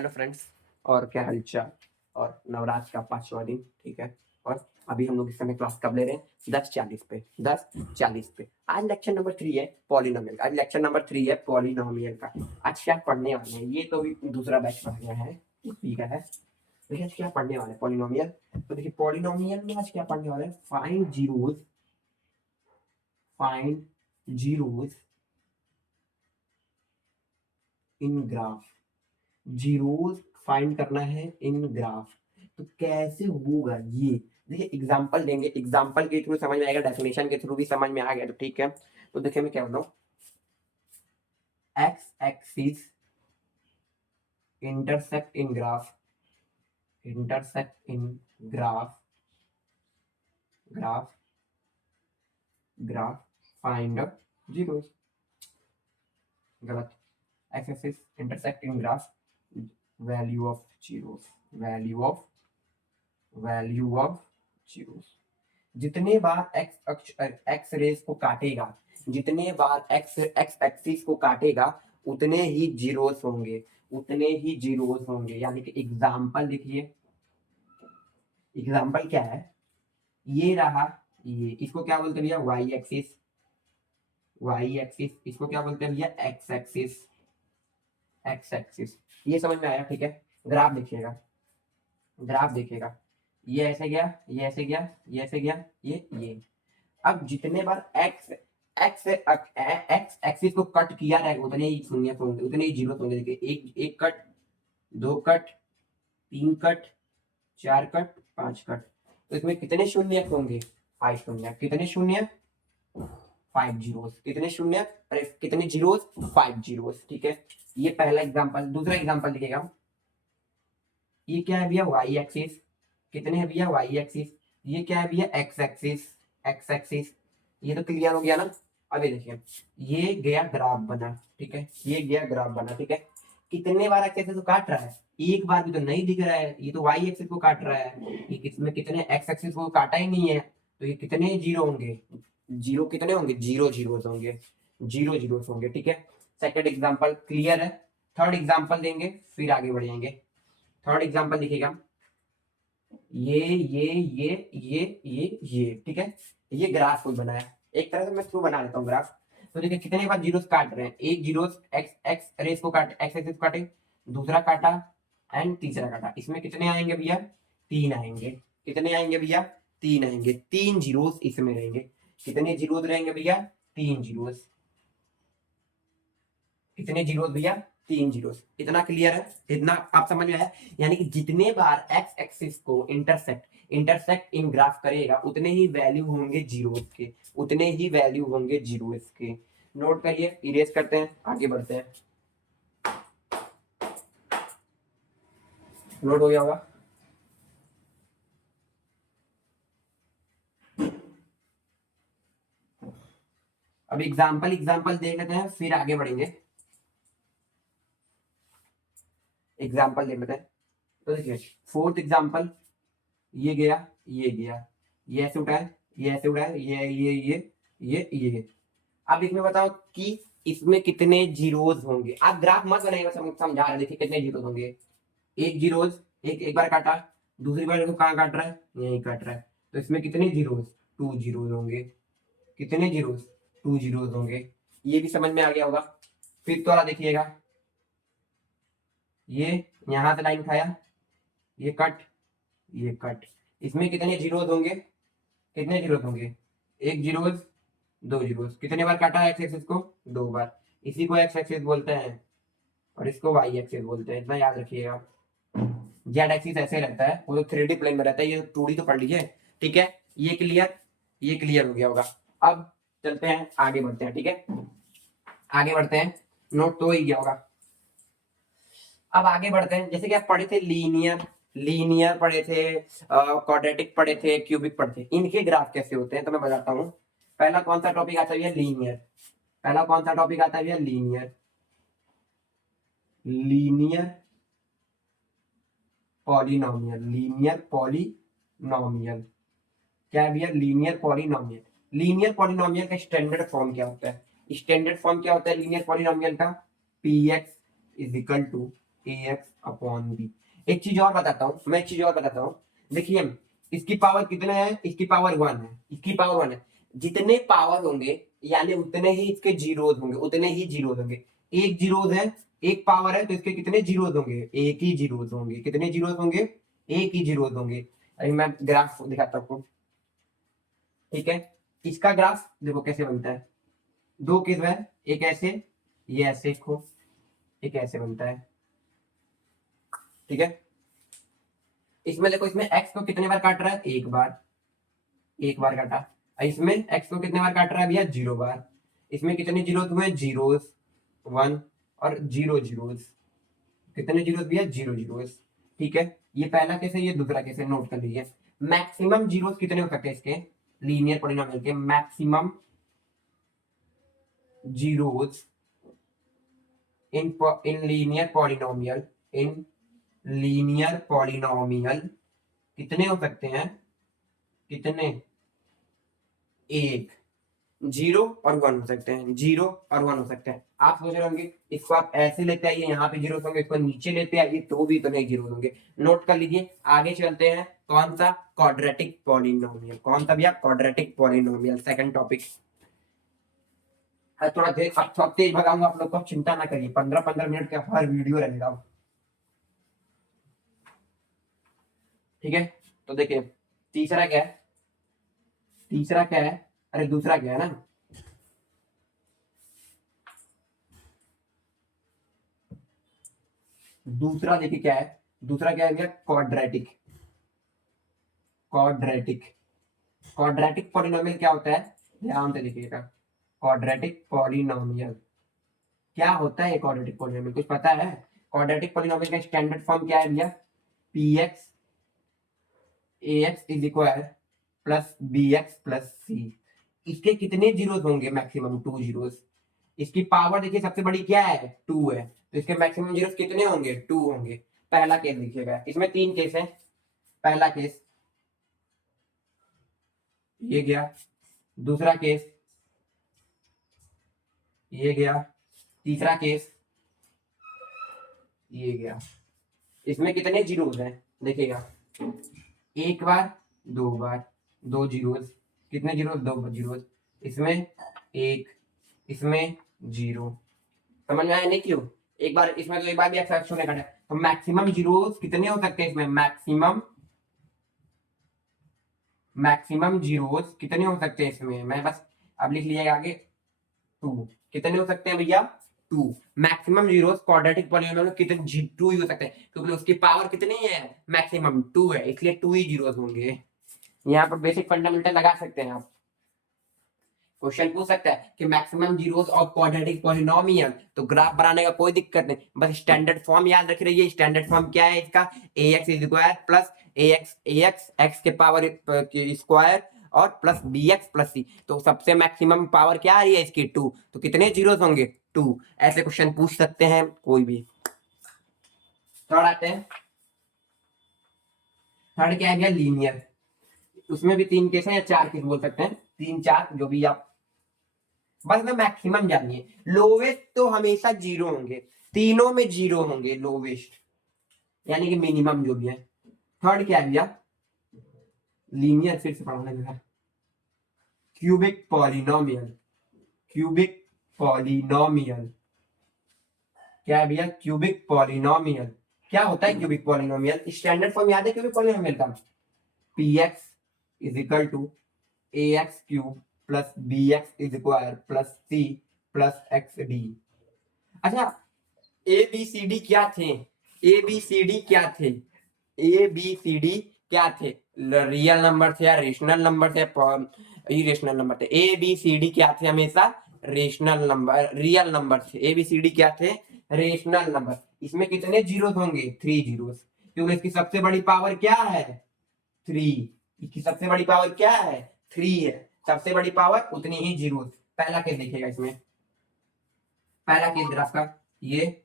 Hello friends. और क्या हालचाल। और नवरात्र का 5वां दिन, ठीक है। और अभी हम लोग इस समय क्लास कब ले रहे हैं? 10:40 पे। 10:40 पे आज लेक्चर नंबर 3 है पॉलिनोमियल का। आज लेक्चर नंबर 3 है पॉलिनोमियल का। आज क्या पढ़ने वाले हैं? ये तो भी दूसरा बैच पढ़ गया है, उसी का है। देखिए आज क्या पढ़ने वाले हैं पॉलिनोमियल। तो देखिए पॉलिनोमियल में आज क्या पढ़ने वाले हैं? Find zeros. फाइंड जीरोस इन ग्राफ। जीरोस फाइंड करना है इन ग्राफ। तो कैसे होगा ये? देखिए एग्जांपल देंगे, एग्जांपल के थ्रू समझ में आएगा, डेफिनेशन के थ्रू भी समझ में आ गया तो ठीक है। तो देखिए मैं क्या बोल रहा हूँ, x axis intersect in graph, intersect in graph, graph graph find zeros. गलत। X axis intersect in graph, value of zeros, value of zeros. जितने बार एक्स रेस को काटेगा, जितने बार एक्स एक्स एक्सिस को काटेगा, उतने ही जीरोस होंगे, उतने ही जीरोस होंगे। यानी कि एग्जाम्पल देखिए, एग्जाम्पल क्या है? ये रहा, ये इसको क्या बोलते हैं भैया? Y axis. वाई एक्सिस इसको क्या बोलते हैं भैया? X axis. एक्स एक्सिस ये समझ में आया, ठीक है। ग्राफ देखिएगा, ग्राफ देखिएगा, ये ऐसे गया, ये ऐसे गया, ये ऐसे गया, ये। अब जितने बार एक्स एक्स एक्स एक्सिस को कट किया रहेगा, उतने ही शून्य होंगे, उतने ही जीरो होंगे। देखिए एक एक कट, दो कट, तीन कट, चार कट, पांच कट। तो इसमें कितने शून्य होंगे? 5 शून्य। कितने शून्य? 5 जीरोस। कितने शून्य? अरे कितने जीरोस? 5 जीरोस, ठीक है। ये पहला एग्जांपल। दूसरा एग्जांपल देखिएगा, ये क्या है भैया? Y axis. कितने है भैया? Y axis. ये क्या है भैया? X axis. एक्स एक्सिस ये तो क्लियर हो गया ना। अभी देखिए, ये गया ग्राफ बना, ठीक है। ये गया ग्राफ बना, ठीक है। कितने बार एक्स एक्सिस को काट रहा है? एक बार भी तो नहीं दिख रहा है। ये तो वाई एक्सिस को काट रहा है, ये किसमें कितने एक्स एक्सिस को काटा ही नहीं है। तो ये कितने जीरो होंगे? जीरो कितने होंगे? जीरो जीरोस होंगे, जीरो जीरोस होंगे, ठीक है। सेकंड एग्जांपल क्लियर है। थर्ड एग्जांपल देंगे, फिर आगे बढ़ेंगे। थर्ड एग्जांपल देखिएगा, ये ठीक है। ये ग्राफ कोई बनाया, एक तरह से मैं थ्रू बना लेता हूँ ग्राफ। तो देखिए कितने बार जीरोस काट रहे हैं? एक जीरोस एक्स एक्स रेस को काटे, एक्स एक्सिस को काटे, दूसरा काटा एंड तीसरा काटा। इसमें कितने आएंगे भैया? 3 आएंगे। कितने आएंगे भैया? 3 आएंगे। 3 जीरोस इसमें रहेंगे। कितने जीरोस रहेंगे भैया? 3 जीरोस। कितने जीरोस भैया? 3 जीरोस। इतना क्लियर है? इतना आप समझ में आया? यानी कि जितने बार एक्स एक्सिस को इंटरसेक्ट इन ग्राफ करेगा, उतने ही वैल्यू होंगे जीरोस के, उतने ही वैल्यू होंगे जीरोस के। नोट करिए, इरेज करते हैं, आगे बढ़ते हैं। नोट हो गया होगा। अब एग्जाम्पल एग्जाम्पल देख लेते हैं, फिर आगे बढ़ेंगे। एग्जाम्पल देख लेते हैं। तो देखिए फोर्थ एग्जाम्पल, ये गया, ये गया, ये ऐसे उठाए, ये ऐसे उठाए, ये। अब इसमें बताओ कि इसमें कितने जीरोस होंगे। आप ग्राफ मत बनाइएगा, समझा रहे, देखिए कितने जीरोस होंगे। एक जीरोस, एक बार काटा, दूसरी बार देखो कहाँ काट रहा है? यहीं काट रहा है। तो इसमें कितने जीरोस? 2 जीरोस होंगे। कितने जीरोस? 2 जीरोस होंगे। ये भी समझ में आ गया होगा। फिर तो देखिएगा, ये यहां से लाइन खाया, ये कट, ये कट। इसमें कितने जीरोस होंगे? कितने जीरोस होंगे? एक जीरोस, दो जीरोस। कितने बार काटा एक्स एक्सिस को? 2 बार। इसी को एक्स एक्सिस बोलते हैं और इसको वाई एक्सिस बोलते हैं, इतना याद रखिएगा। जेड एक्सिस ऐसे रहता है, वो तो 3D प्लेन में रहता है, ये 2D तो पढ़ लीजिए, ठीक है। ये क्लियर, ये क्लियर हो गया होगा। अब चलते हैं, आगे बढ़ते हैं, ठीक है। आगे बढ़ते हैं, नोट तो ही गया होगा। अब आगे बढ़ते हैं, जैसे कि आप पढ़े थे लीनियर, लीनियर पढ़े थे, क्वाड्रेटिक पढ़े थे, क्यूबिक पढ़े थे। इनके ग्राफ कैसे होते हैं तो मैं बताता हूँ। पहला कौन सा टॉपिक आता है? लीनियर। पहला कौन सा टॉपिक आता है? Linear, linear polynomial, linear polynomial. क्या है भैया? Linear polynomial. लीनियर पॉलिनोमियल का स्टैंडर्ड फॉर्म क्या होता है? स्टैंडर्ड फॉर्म क्या होता है लीनियर पॉलिनोमियल का? P X is equal to A X upon B. एक चीज और बताता हूँ, मैं एक चीज और बताता हूँ। देखिए इसकी पावर कितने है, इसकी पावर 1 है, इसकी पावर 1 है। जितने पावर होंगे यानी उतने ही इसके जीरोज होंगे, उतने ही जीरोज होंगे। एक जीरोज है, एक पावर है, तो इसके कितने जीरोज होंगे, एक ही जीरोज होंगे। कितने जीरोज होंगे, एक ही जीरोज होंगे। अभी मैं ग्राफ दिखाता हूँ आपको, ठीक है। इसका ग्राफ देखो कैसे बनता है, दो केस है, एक ऐसे, ये ऐसे को, एक ऐसे बनता है, ठीक है। इसमें देखो, इसमें x को कितने बार काट रहा है, एक बार, एक बार काटा। इसमें x को कितने बार काट रहा है भैया, 0 बार। इसमें कितने जीरोस हुए, जीरोस 1 और 0 जीरोस। कितने जीरोस भैया, 0 जीरोस, ठीक है। ये पहला केस है, ये दूसरा केस है, नोट कर लीजिए। मैक्सिमम जीरोस कितने हो सकते हैं इसके, लीनियर पॉलिनोमियल के maximum zeros in linear polynomial, in linear polynomial कितने हो सकते हैं, कितने, एक, 0 और 1 हो सकते हैं, 0 और 1 हो सकते हैं। आप सोच रहे होंगे इसको आप ऐसे लेते आइए, यहाँ पे जीरो होंगे, इसको नीचे लेते आइए तो भी तो नहीं जीरो होंगे। नोट कर लीजिए, आगे चलते हैं। कौन सा, क्वाड्रेटिक पॉलिनोमियल। कौन सा भैया, क्वाड्रेटिक पॉलिनोमियल, सेकंड टॉपिक। थोड़ा देर थोड़ा तेज भगाऊंगा आप लोग को, चिंता ना करिए, 15-15 मिनट का हर वीडियो रहेगा, ठीक है। तो देखिए तीसरा क्या है, तीसरा क्या है, अरे दूसरा क्या है ना, दूसरा देखिए क्या है, दूसरा क्या है भैया, क्वाड्रेटिक। क्वाड्रेटिक, क्वाड्रेटिक पॉलिनोमियल क्या होता है, ध्यान से देखिएगा। क्वाड्रेटिक पॉलिनोमियल क्या होता है, क्वाड्रेटिक पॉलिनोमियल कुछ पता है। क्वाड्रेटिक पॉलिनोमियल का स्टैंडर्ड फॉर्म क्या है भैया, p x a x is equal plus B x plus c. इसके कितने जीरोस होंगे, मैक्सिमम 2 जीरोस। इसकी पावर देखिए सबसे बड़ी क्या है, 2 है, तो इसके मैक्सिमम जीरोस कितने होंगे, 2 होंगे। पहला केस देखिएगा, इसमें 3 केस है। पहला केस ये गया, दूसरा केस ये गया, तीसरा केस ये गया। इसमें कितने जीरोस हैं, देखिएगा, एक बार, दो बार, दो जीरोस, कितने जीरोस, दो जीरोस। इसमें एक, इसमें 0। समझ में आया नहीं क्यों, एक बार इसमें तो एक बार भी एक्सेप्शन नहीं कटा, तो मैक्सिमम जीरोस कितने हो सकते हैं इसमें, मैक्सिमम, मैक्सिमम जीरोस कितने हो सकते हैं इसमें, मैं बस अब लिख लिया आगे, 2। कितने हो सकते हैं भैया, 2। मैक्सिमम जीरोस क्वाड्रेटिक पॉलिनोमियल में कितने, 2 ही हो सकते हैं, क्योंकि उसकी पावर कितनी है, मैक्सिमम 2 है, इसलिए 2 ही जीरोस होंगे। यहाँ पर बेसिक फंडामेंटल लगा सकते हैं आप। क्वेश्चन पूछ सकता है कि maximum zeros of quadratic polynomial, तो ग्राफ बनाने का कोई दिक्कत नहीं, बस स्टैंडर्ड फॉर्म याद रख रही है। स्टैंडर्ड फॉर्म क्या है इसका, a x is square plus a x x के पावर स्क्वायर और plus B x plus c. तो सबसे मैक्सिमम पावर क्या आ रही है इसकी, 2, तो कितने जीरोस होंगे, 2। ऐसे क्वेश्चन पूछ सकते हैं कोई भी। थर्ड आते हैं, थर्ड क्या है, लीनियर। उसमें भी 3 केस है या 4 केस बोल सकते हैं, 3-4 जो भी आप, बस में मैक्सिमम जानिए। लोवेस्ट तो हमेशा 0 होंगे, तीनों में 0 होंगे लोवेस्ट, यानी कि मिनिमम जो भी है। थर्ड क्या है भैया, लीनियर, फिर से पढ़ाने लगा, क्यूबिक पॉलिनोमियल। क्यूबिक पॉलिनोमियल क्या है भैया, क्यूबिक पॉलिनोमियल। क्या होता है क्यूबिक पॉलिनोमियल, स्टैंडर्ड फॉर्म याद है क्यूबिक पॉलिनोमियल का, P X is equal to A X cube plus B X is equal plus C plus X D. अच्छा, ए बी सी डी क्या थे, ए बी सी डी क्या थे, A B C D क्या थे, real number थे या rational number थे, इरेशनल नंबर थे। ए बी सी डी क्या थे, हमेशा रेशनल नंबर, रियल नंबर थे। ए बी सी डी क्या थे, रेशनल नंबर। इसमें कितने जीरोस होंगे, 3 जीरोस, क्योंकि इसकी सबसे बड़ी पावर क्या है, 3। इसकी सबसे बड़ी पावर क्या है, 3 है, सबसे बड़ी पावर उतनी ही जीरोस। पहला केस देखिएगा इसमें, पहला केस ग्राफ का, ये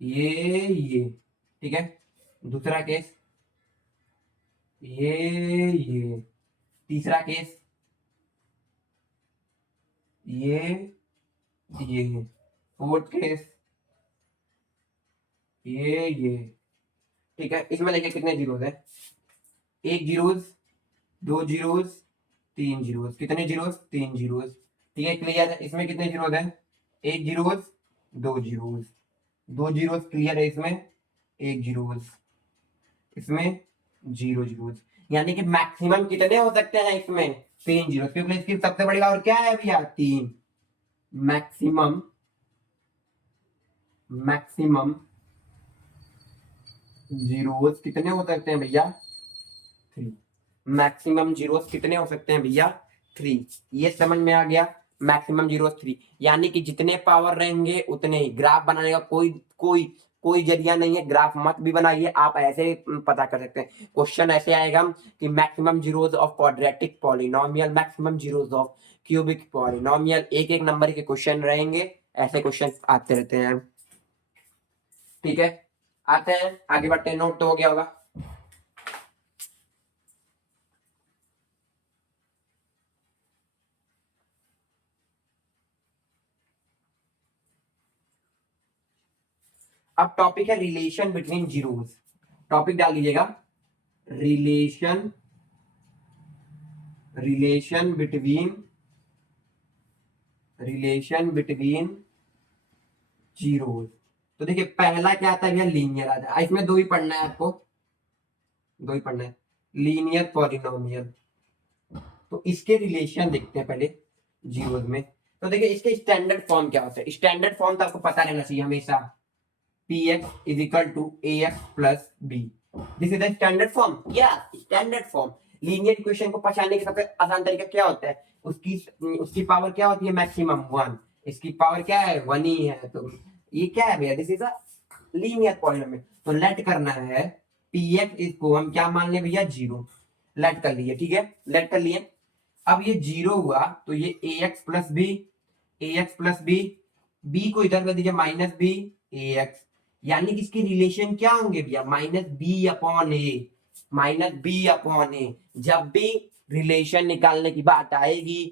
ये, ठीक है। दूसरा केस ये, तीसरा केस ये, फोर्थ केस ये ठीक है। इसमें लेके कितने जीरोस है? एक जीरोस, दो जीरोस, तीन जीरोस। कितने जीरोस? तीन जीरोस। ठीक है, क्लियर है। इसमें कितने जीरोस है? एक जीरोस, दो जीरोस, दो जीरोस क्लियर है इसमें, एक जीरोस, इसमें जीरो जीरोस। यानी कि मैक्सिमम कितने हो सकते हैं इसमें? तीन जीरो, क्योंकि इसकी सबसे बड़ी पावर क्या है भैया? तीन। मैक्सिमम, मैक्सिमम जीरोस कितने हो सकते हैं भैया? थ्री। मैक्सिमम जीरोस कितने हो सकते हैं भैया? थ्री। ये समझ में आ गया। मैक्सिमम जीरोस थ्री, यानी कि जितने पावर रहेंगे उतने ही। ग्राफ बनाने का कोई कोई कोई जरिया नहीं है, ग्राफ मत भी बनाइए, आप ऐसे पता कर सकते हैं। क्वेश्चन ऐसे आएगा कि maximum zeros of quadratic polynomial, maximum zeros of cubic polynomial, एक एक नंबर के क्वेश्चन रहेंगे। ऐसे क्वेश्चन आते रहते हैं। ठीक है, आते हैं आगे बढ़ते हैं। नोट तो हो गया होगा। अब टॉपिक है रिलेशन बिटवीन जीरोस। टॉपिक डाल लीजिएगा, relation, relation between, relation between zeros. तो देखिए पहला क्या आता है भैया? लीनियर आता है। इसमें दो ही पढ़ना है आपको, दो ही पढ़ना है, लीनियर पॉलिनोमियल। तो इसके रिलेशन देखते हैं पहले जीरोस में। तो देखिए इसके स्टैंडर्ड फॉर्म क्या होता है? स्टैंडर्ड फॉर्म तो आपको पता रहना चाहिए हमेशा, px is equal to ax plus b. This is the standard form. Yeah, standard form. Linear equation को पहचानने का सबसे आसान तरीका क्या होता है? उसकी उसकी पावर क्या होती है? Maximum one. इसकी पावर क्या है? वन ही है। तो ये क्या है भैया? This is a linear polynomial. तो लेट करना है px इसको हम क्या मान ले भैया? जीरो। लेट कर लिए, ठीक है, लेट कर लिए। अब ये जीरो हुआ तो ये ax plus B, ax plus B, B को इधर कर दीजिए माइनस बी, ax। यानी कि इसके रिलेशन क्या होंगे भैया? माइनस बी अपॉन ए, माइनस बी अपॉन ए। जब भी रिलेशन निकालने की बात आएगी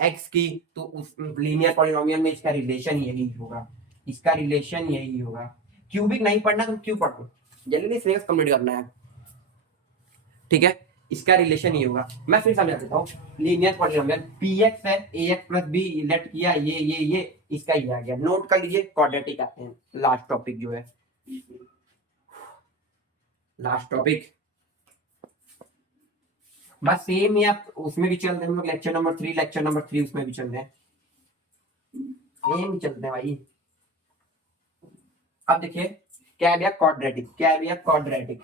एक्स की, तो उस लीनियर पॉलिनोमियल में इसका रिलेशन यही होगा, इसका रिलेशन यही होगा। क्यूबिक नहीं पढ़ना तो क्यों पढ़ो, जल्दी सिलेबस कंप्लीट करना है। ठीक है, इसका रिलेशन ये होगा। मैं फिर समझा देता हूँ। लीनियर पॉलिनोमियल px है, ax प्लस बी, लेट किया ये इसका ही आ गया। नोट कर लीजिए। क्वाड्रेटिक आते हैं, लास्ट टॉपिक जो है, लास्ट टॉपिक बस सेम ही। आप उसमें भी चल रहे हैं हम लोग, लेक्चर नंबर 3, लेक्चर नंबर 3 उसमें भी चल रहे हैं, सेम ही चलते हैं भाई। अब देखिए क्या है भैया? क्वाड्रेटिक। क्या है भैया? क्वाड्रेटिक।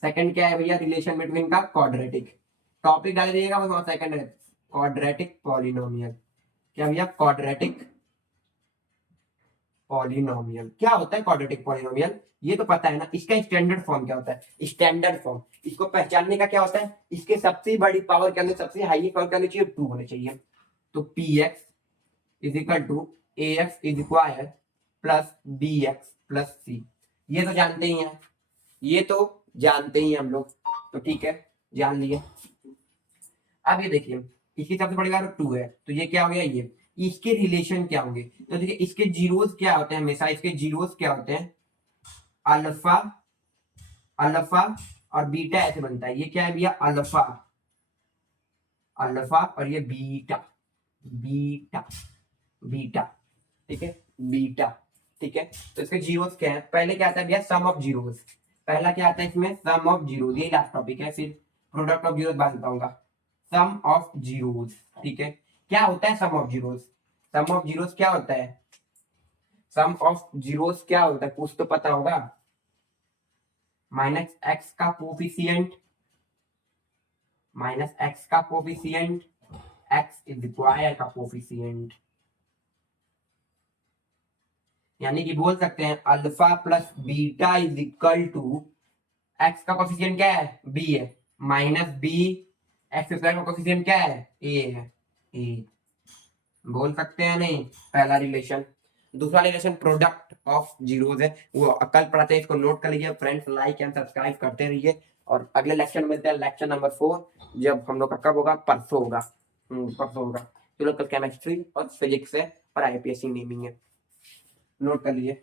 सेकंड क्या है भैया? रिलेशन बिटवीन का क्वाड्रेटिक। टॉपिक डाल दीजिएगा बस, सेकंड है क्वाड्रेटिक पॉलिनोमियल। क्या भैया? Quadratic polynomial. क्या होता है क्वाड्रेटिक पॉलिनोमियल? ये तो पता है ना। इसका स्टैंडर्ड फॉर्म क्या होता है? स्टैंडर्ड फॉर्म, इसको पहचानने का क्या होता है? इसके सबसे बड़ी पावर के अंदर सबसे हाईएस्ट पावर क्या होनी चाहिए? 2 होनी चाहिए। तो px is equal to ax is equal plus bx plus c। ये तो जानते ही हैं, ये तो जानते ही हैं हम लोग। तो ठीक है, जान लिए। अब ये देखिए इसकी सबसे बड़ी पावर 2 है, तो ये क्या हो गया? ये इसके रिलेशन क्या होंगे? तो देखिए इसके जीरोस क्या होते हैं? हमेशा इसके जीरोस क्या होते हैं? अल्फा, अल्फा और बीटा ऐसे बनता है। ये क्या है भैया? अल्फा, अल्फा और ये बीटा, बीटा, बीटा। ठीक है, बीटा। ठीक है, तो इसके जीरोस क्या है? पहले क्या आता है भैया? Sum of zeros. पहला क्या आता है इसमें? Sum of zeros. ये लास्ट टॉपिक है, फिर प्रोडक्ट ऑफ जीरोस बाद बताऊंगा। Sum of zeros. ठीक है, क्या होता है sum of zeros? Sum of zeros क्या होता है? सम ऑफ जीरोस क्या होता है? कुछ तो पता होगा। माइनस एक्स का कोफिशिएंट, माइनस एक्स का कोफिशिएंट, एक्स स्क्वायर का कोफिशिएंट। यानी कि बोल सकते हैं alpha plus beta is equal to, X का कोफिशिएंट क्या है? बी है, माइनस बी, एक्स स्क्वायर का कोफिशिएंट क्या है? ए है, ए। बोल सकते हैं नहीं? पहला रिलेशन। दूसरा रिलेशन प्रोडक्ट ऑफ जीरोस है, वो कल पढ़ाते हैं, इसको नोट कर लीजिए फ्रेंड्स। लाइक एंड सब्सक्राइब करते रहिए। और अगले लेक्चर में मिलते हैं, लेक्चर नंबर 4, जब हम लोग का कब होगा? परसों होगा, परसों होगा। चलो कल केमिस्ट्री और फिजिक्स है और आईपीएससी नेमिंग है, नोट कर लीजिए।